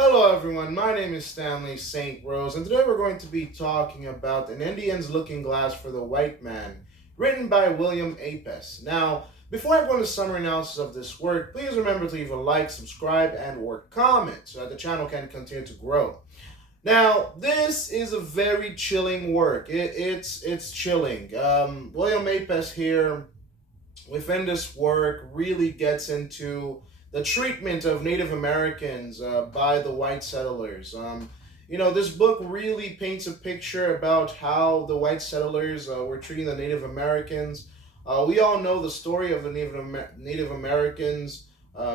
Hello, everyone. My name is Stanley St. Rose, and today we're going to be talking about An Indian's Looking Glass for the White Man, written by William Apess. Now, before I go into summary analysis of this work, please remember to leave a like, subscribe, and/or comment so that the channel can continue to grow. Now, this is a very chilling work. It's chilling. William Apess here within this work really gets into the treatment of Native Americans by the white settlers. This book really paints a picture about how the white settlers were treating the Native Americans. We all know the story of the Native Americans.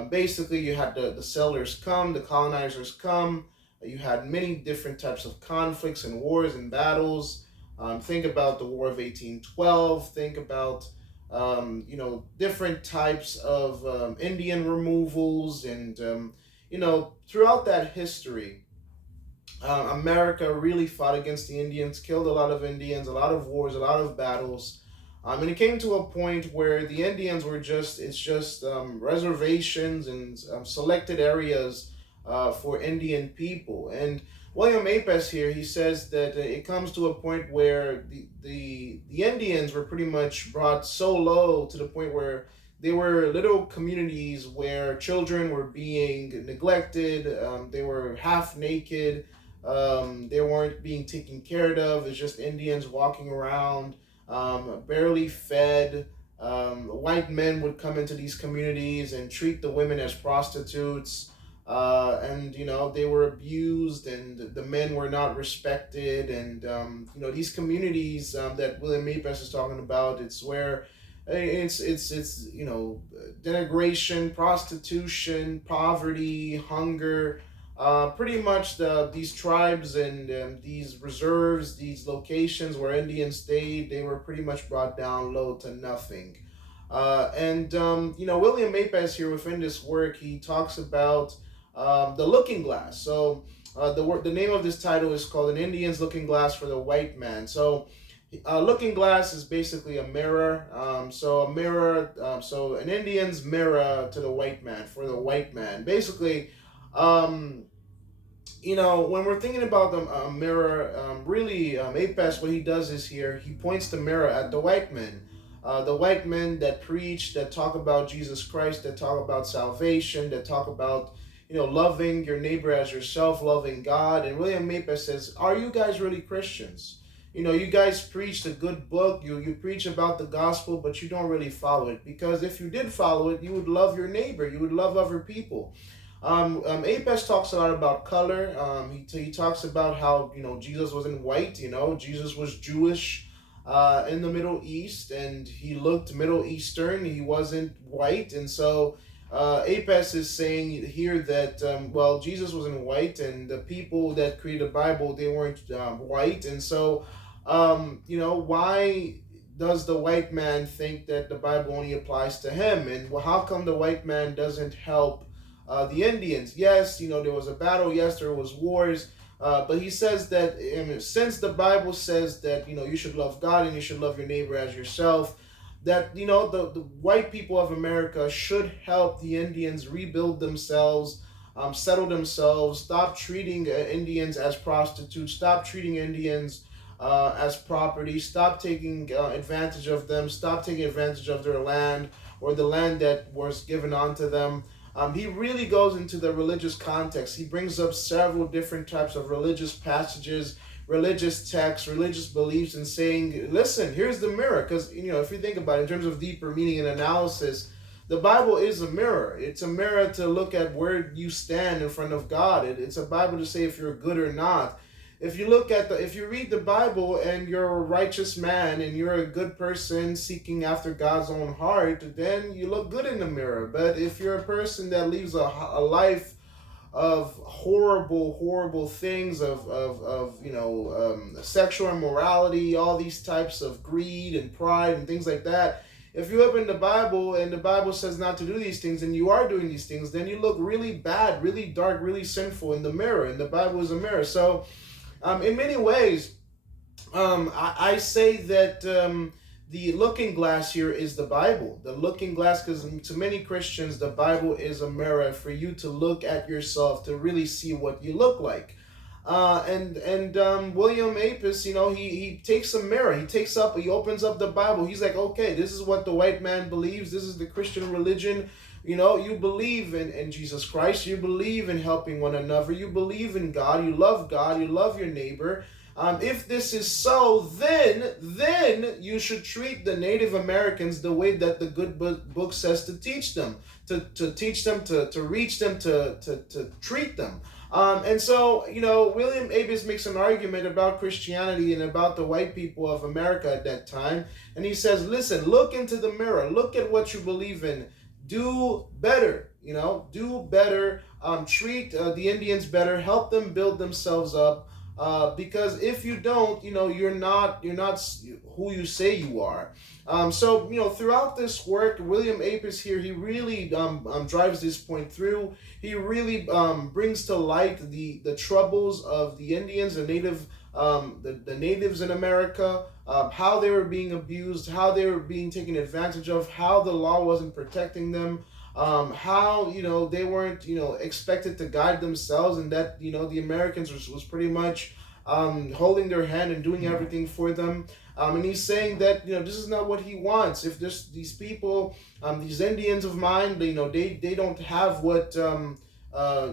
Basically, you had the settlers come, the colonizers come. You had many different types of conflicts and wars and battles. Think about the War of 1812. Think about different types of Indian removals, and throughout that history, America really fought against the Indians, killed a lot of Indians, a lot of wars, a lot of battles. And it came to a point where the Indians were just reservations and selected areas for Indian people. And William Apess here, he says that it comes to a point where the Indians were pretty much brought so low to the point where they were little communities where children were being neglected, they were half naked, they weren't being taken care of. It's just Indians walking around, barely fed. White men would come into these communities and treat the women as prostitutes. And they were abused, and the men were not respected. And these communities that William Apess is talking about, it's where it's denigration, prostitution, poverty, hunger. Pretty much these tribes and these reserves, these locations where Indians stayed, they were pretty much brought down low to nothing. William Apess here within this work, he talks about the Looking Glass. So the name of this title is called An Indian's Looking Glass for the White Man. So Looking Glass is basically a mirror. So an Indian's mirror to the white man, for the white man. Basically, when we're thinking about the mirror, Apess, what he does is here, he points the mirror at the white men. The white men that preach, that talk about Jesus Christ, that talk about salvation, that talk about loving your neighbor as yourself, loving God. And William Apess says, are you guys really Christians? You guys preach a good book, you preach about the gospel, but you don't really follow it. Because if you did follow it, you would love your neighbor, you would love other people. Apess talks a lot about color. He talks about how Jesus wasn't white. Jesus was Jewish in the Middle East, and he looked Middle Eastern. He wasn't white. And so Apess is saying here that Jesus wasn't white, and the people that created the Bible, they weren't white. And so why does the white man think that the Bible only applies to him? And how come the white man doesn't help the Indians? Yes, there was a battle. Yes, there was wars. But he says that since the Bible says that you should love God and you should love your neighbor as yourself, that the white people of America should help the Indians rebuild themselves, settle themselves, stop treating Indians as prostitutes, stop treating Indians as property, stop taking advantage of them, stop taking advantage of their land or the land that was given onto them. He really goes into the religious context. He brings up several different types of religious passages, religious texts, religious beliefs, and saying, listen, here's the mirror. Because, if you think about it in terms of deeper meaning and analysis, the Bible is a mirror. It's a mirror to look at where you stand in front of God. It's a Bible to say if you're good or not. If you read the Bible and you're a righteous man and you're a good person seeking after God's own heart, then you look good in the mirror. But if you're a person that lives a life of horrible things, of sexual immorality, all these types of greed and pride and things like that, if you open the Bible and the Bible says not to do these things and you are doing these things, then you look really bad, really dark, really sinful in the mirror. And the Bible is a mirror. So in many ways, I say that the looking glass here is the Bible. The looking glass, because to many Christians, the Bible is a mirror for you to look at yourself, to really see what you look like. William Apess, he takes a mirror, he opens up the Bible. He's like, okay, this is what the white man believes. This is the Christian religion. You believe in Jesus Christ. You believe in helping one another. You believe in God. You love your neighbor. If this is so, then you should treat the Native Americans the way that the good book says to teach them, to teach them, to reach them, to treat them. William Apess makes an argument about Christianity and about the white people of America at that time. And he says, listen, look into the mirror. Look at what you believe in. Do better, do better. Treat the Indians better. Help them build themselves up. Because if you don't, you're not who you say you are. Throughout this work, William Apess here, he really drives this point through. He really brings to light the troubles of the Indians, the natives in America, how they were being abused, how they were being taken advantage of, how the law wasn't protecting them. How they weren't expected to guide themselves, and that the Americans was pretty much holding their hand and doing everything for them. And he's saying that this is not what he wants. If these people, these Indians of mine, they don't have what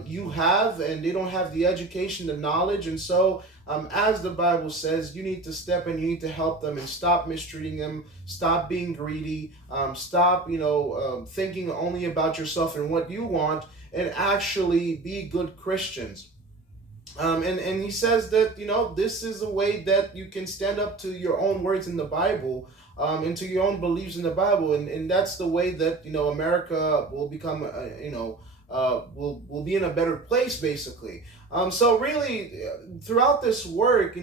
you have, and they don't have the education, the knowledge, and so as the Bible says, you need to step in, you need to help them and stop mistreating them, stop being greedy, stop thinking only about yourself and what you want, and actually be good Christians. And he says that this is a way that you can stand up to your own words in the Bible, and to your own beliefs in the Bible, and that's the way that America will become will be in a better place, basically. So really, throughout this work,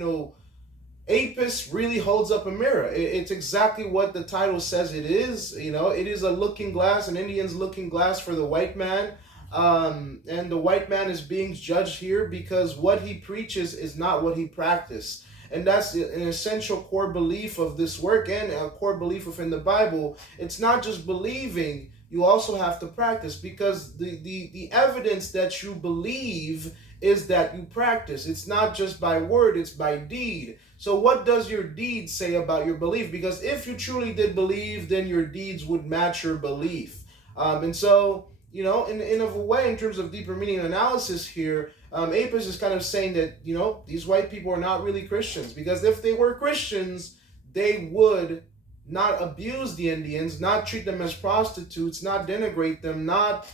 Apess really holds up a mirror. It's exactly what the title says it is. It is a looking glass, an Indian's looking glass for the white man. And the white man is being judged here because what he preaches is not what he practiced. And that's an essential core belief of this work and a core belief within the Bible. It's not just believing, you also have to practice, because the evidence that you believe is that you practice. It's not just by word, it's by deed. So what does your deed say about your belief? Because if you truly did believe, then your deeds would match your belief. In a way, in terms of deeper meaning and analysis here, Apess is kind of saying that, these white people are not really Christians, because if they were Christians, they would not abuse the Indians, not treat them as prostitutes, not denigrate them, not,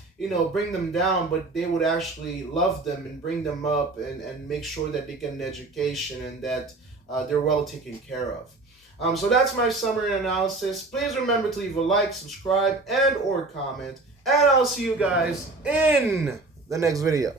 bring them down, but they would actually love them and bring them up and make sure that they get an education and that they're well taken care of. So that's my summary and analysis. Please remember to leave a like, subscribe, and or comment, and I'll see you guys in the next video.